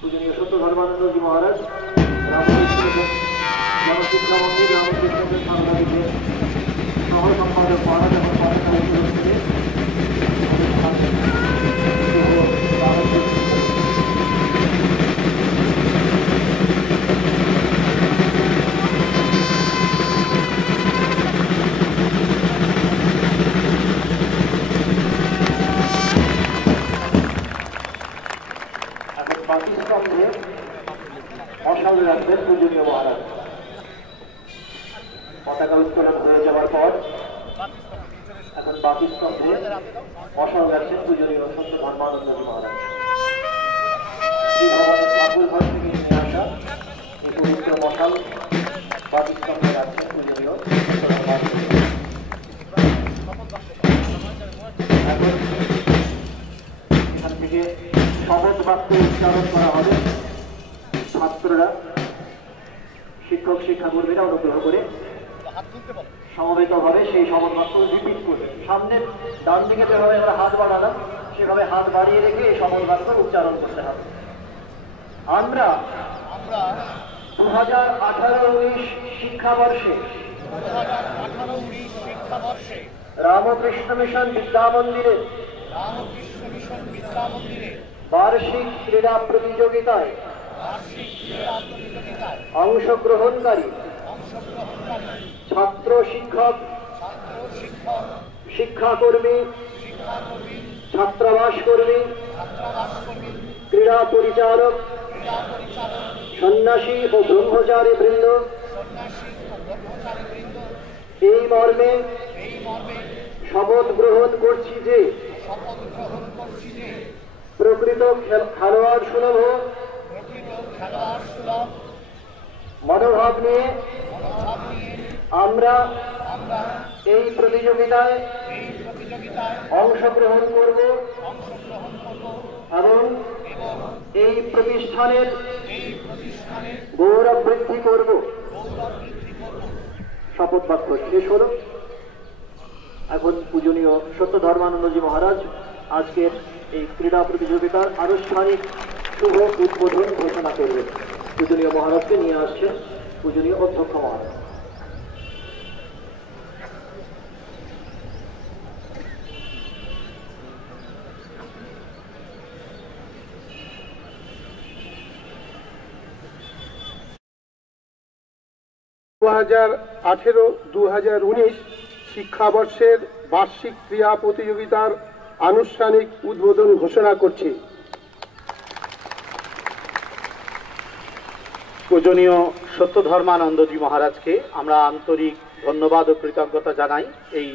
पूजनीय सत्य धर्मानंद जी महाराज शिक्षा मंदिर रामकृष्ण सामने सह सम्पादक महाराज मशाल राखবেন पूजनीय महाराज पताका उत्तोलन হয়ে যাওয়ার পর এখন বাকি স্তম্ভে মশাল রাখছেন पूजनीय সত্য ধর্মানন্দ মহারাজ। শ্রী ভগবানের ঠাকুর ঘর থেকে নিয়ে আসা এই পবিত্র মশাল বাকি স্তম্ভে রাখছেন पूजनीय সত্য ধর্মানন্দ। এখন এখান থেকে শপথ বাক্য উচ্চারণ করা হবে। ছাত্ররা শিক্ষক শিক্ষাকর্মীরা অনুগ্রহ করে সমবেতভাবে সেই শপথ বাক্য রিপিট করবে। সামনে ডান দিকে যেভাবে আমরা হাত বাড়ালাম সেভাবে হাত বাড়িয়ে রেখে এই শপথ বাক্য উচ্চারণ করতে হবে। আমরা 2018-19 শিক্ষাবর্ষে রামকৃষ্ণ মিশন বিদ্যা মন্দিরে বার্ষিক ক্রীড়া প্রতিযোগিতায় অংশগ্রহণকারী ছাত্র শিক্ষক শিক্ষাকর্মী ছাত্রাবাস কর্মী ক্রীড়া পরিচালক সন্ন্যাসী ও ব্রহ্মচারী বৃন্দ এই মর্মে শপথ গ্রহণ করছি যে প্রকৃত খেলোয়াড় সুলভ মনোভাব নিয়ে আমরা এই প্রতিযোগিতায় অংশগ্রহণ করব এবং এই প্রতিষ্ঠানের গৌরব বৃদ্ধি করব। শপথ বাক্য শেষ হল। এখন পূজনীয় সত্য ধর্মানন্দজি মহারাজ আজকের এই ক্রীড়া প্রতিযোগিতার আনুষ্ঠানিক শুভ উদ্বোধন ঘোষণা করবেন। পূজনীয় মহারাজকে নিয়ে আসছেন পূজনীয় অধ্যক্ষ মহারাজ। শিক্ষাবর্ষের বার্ষিক ক্রীড়া প্রতিযোগিতার আনুষ্ঠানিক উদ্বোধন ঘোষণা করছি। পূজনীয় সত্য ধর্মানন্দজি মহারাজকে আমরা আন্তরিক ধন্যবাদ ও কৃতজ্ঞতা জানাই এই